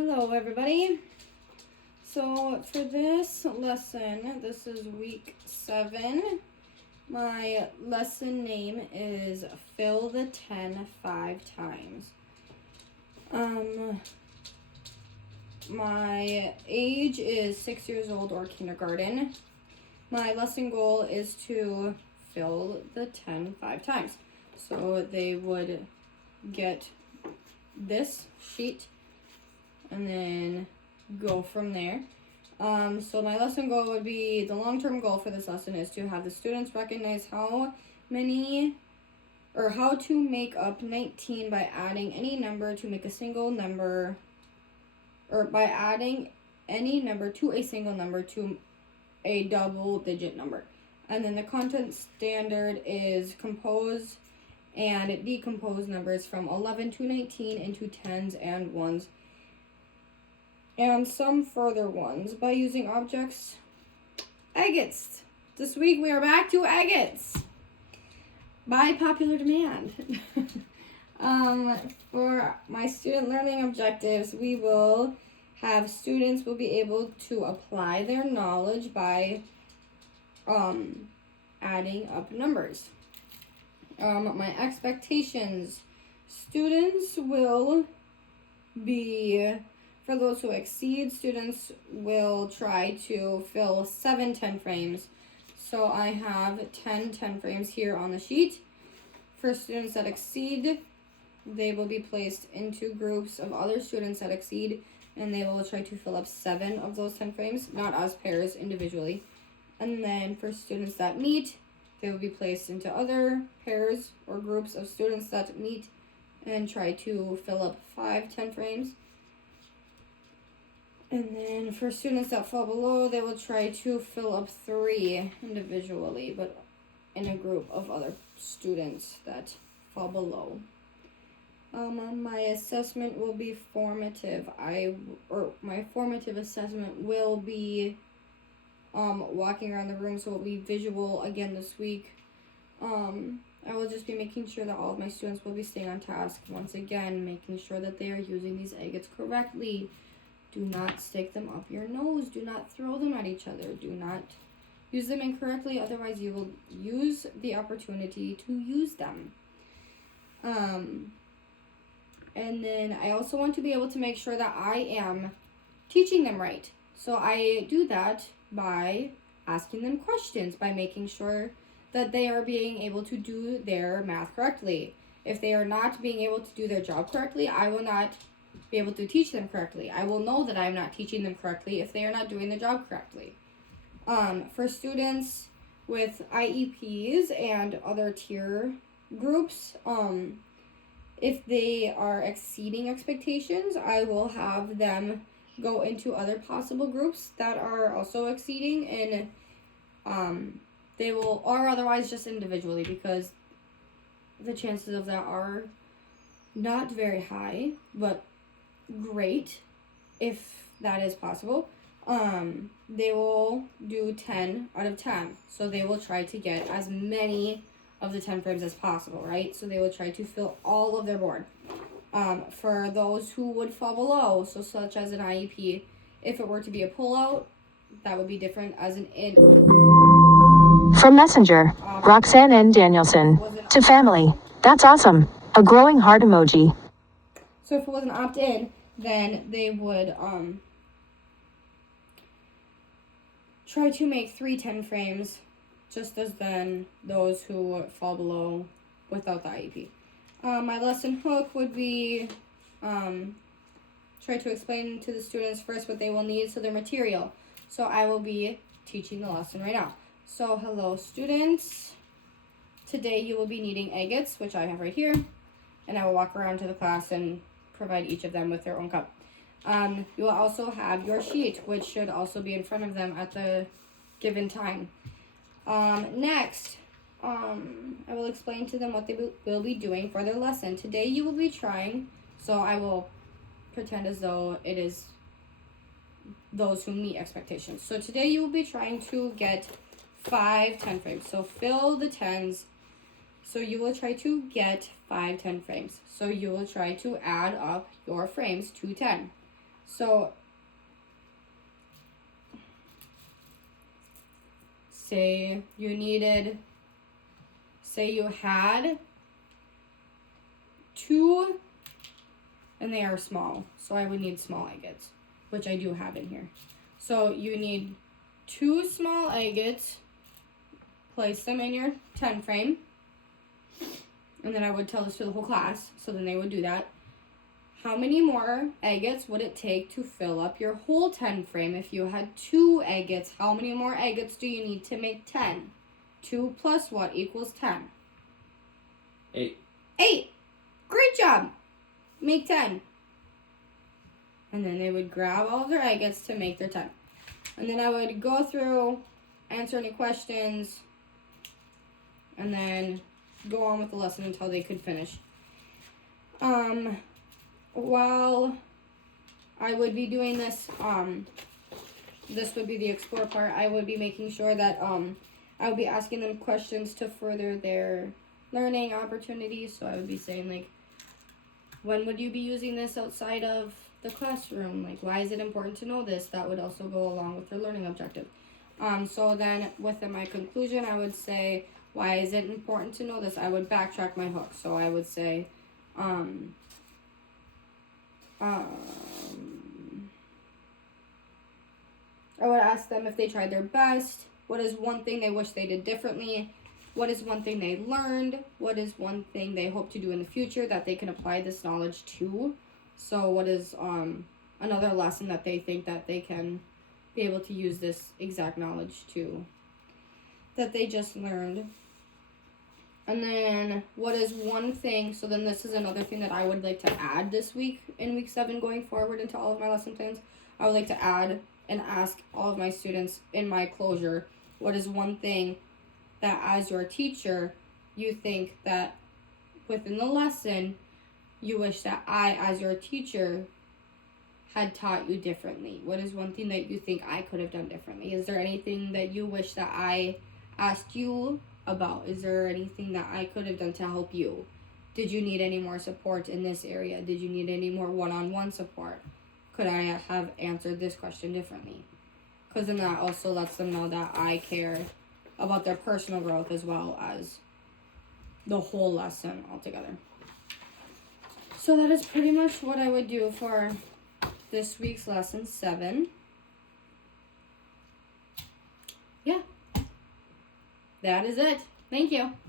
Hello everybody. So for this lesson, this is week 7. My lesson name is Fill the 10 5 times. My age is 6 years old or kindergarten. My lesson goal is to fill the 10 5 times. So they would get this sheet and then go from there. So my lesson goal would be, the long-term goal for this lesson is to have the students recognize how to make up 19 by adding any number to make a single number, or by adding any number to a single number to a double-digit number. And then the content standard is compose and decompose numbers from 11 to 19 into tens and ones, and some further ones by using objects. Agates. This week we are back to agates by popular demand. For my student learning objectives, we will have students will be able to apply their knowledge by adding up numbers. My expectations, students will be, for those who exceed, students will try to fill 7 10 frames. So I have 10 frames here on the sheet. For students that exceed, they will be placed into groups of other students that exceed, and they will try to fill up 7 of those 10 frames, not as pairs, individually. And then for students that meet, they will be placed into other pairs or groups of students that meet and try to fill up 5 10 frames. And then for students that fall below, they will try to fill up 3 individually, but in a group of other students that fall below. My assessment will be formative. My formative assessment will be walking around the room, so it will be visual again this week. I will just be making sure that all of my students will be staying on task. Once again, making sure that they are using these agates correctly. Do not stick them up your nose. Do not throw them at each other. Do not use them incorrectly, otherwise you will use the opportunity to use them. And then I also want to be able to make sure that I am teaching them right. So I do that by asking them questions, by making sure that they are being able to do their math correctly. If they are not being able to do their job correctly, I will not be able to teach them correctly. I will know that I'm not teaching them correctly if they are not doing the job correctly. For students with IEPs and other tier groups, if they are exceeding expectations, I will have them go into other possible groups that are also exceeding, and they will, or otherwise just individually, because the chances of that are not very high, but great if that is possible. They will do 10 out of 10. So they will try to get as many of the 10 frames as possible, right? So they will try to fill all of their board. For those who would fall below, so such as an IEP, if it were to be a pullout, that would be different as an in. From Messenger, Roxanne N. Danielson. To family. That's awesome. A growing heart emoji. So if it was an opt-in, then they would try to make 3 10 frames, just as then those who fall below without the IEP. My lesson hook would be try to explain to the students first what they will need, so their material. So I will be teaching the lesson right now. So hello students. Today you will be needing agates, which I have right here, and I will walk around to the class and provide each of them with their own cup. You will also have your sheet, which should also be in front of them at the given time. Next, I will explain to them what they will be doing for their lesson. Today you will be trying, so I will pretend as though it is those who meet expectations. So today you will be trying to get 5 10 frames. So fill the 10s. So you will try to get 5 10 frames. So you will try to add up your frames to 10. So say you had 2, and they are small, so I would need small agates, which I do have in here. So you need 2 small agates, place them in your 10 frame, and then I would tell this to the whole class, so then they would do that. How many more agates would it take to fill up your whole 10 frame? If you had 2 agates, how many more agates do you need to make 10? 2 plus what equals 10? 8. 8! Great job! Make 10. And then they would grab all of their agates to make their 10. And then I would go through, answer any questions, and then go on with the lesson until they could finish. While I would be doing this, this would be the explore part, I would be making sure that I would be asking them questions to further their learning opportunities. So I would be saying, like, when would you be using this outside of the classroom? Like, why is it important to know this? That would also go along with their learning objective. So then within my conclusion, I would say, why is it important to know this? I would backtrack my hook. So I would say, I would ask them if they tried their best. What is one thing they wish they did differently? What is one thing they learned? What is one thing they hope to do in the future that they can apply this knowledge to? So what is another lesson that they think that they can be able to use this exact knowledge to that they just learned? And then what is one thing, so then this is another thing that I would like to add this week in week 7 going forward into all of my lesson plans. I would like to add and ask all of my students in my closure, what is one thing that as your teacher you think that within the lesson you wish that I as your teacher had taught you differently? What is one thing that you think I could have done differently? Is there anything that you wish that I asked you about? Is there anything that I could have done to help you? Did you need any more support in this area? Did you need any more one-on-one support? Could I have answered this question differently? Because then that also lets them know that I care about their personal growth as well as the whole lesson altogether. So that is pretty much what I would do for this week's lesson 7. Yeah. That is it. Thank you.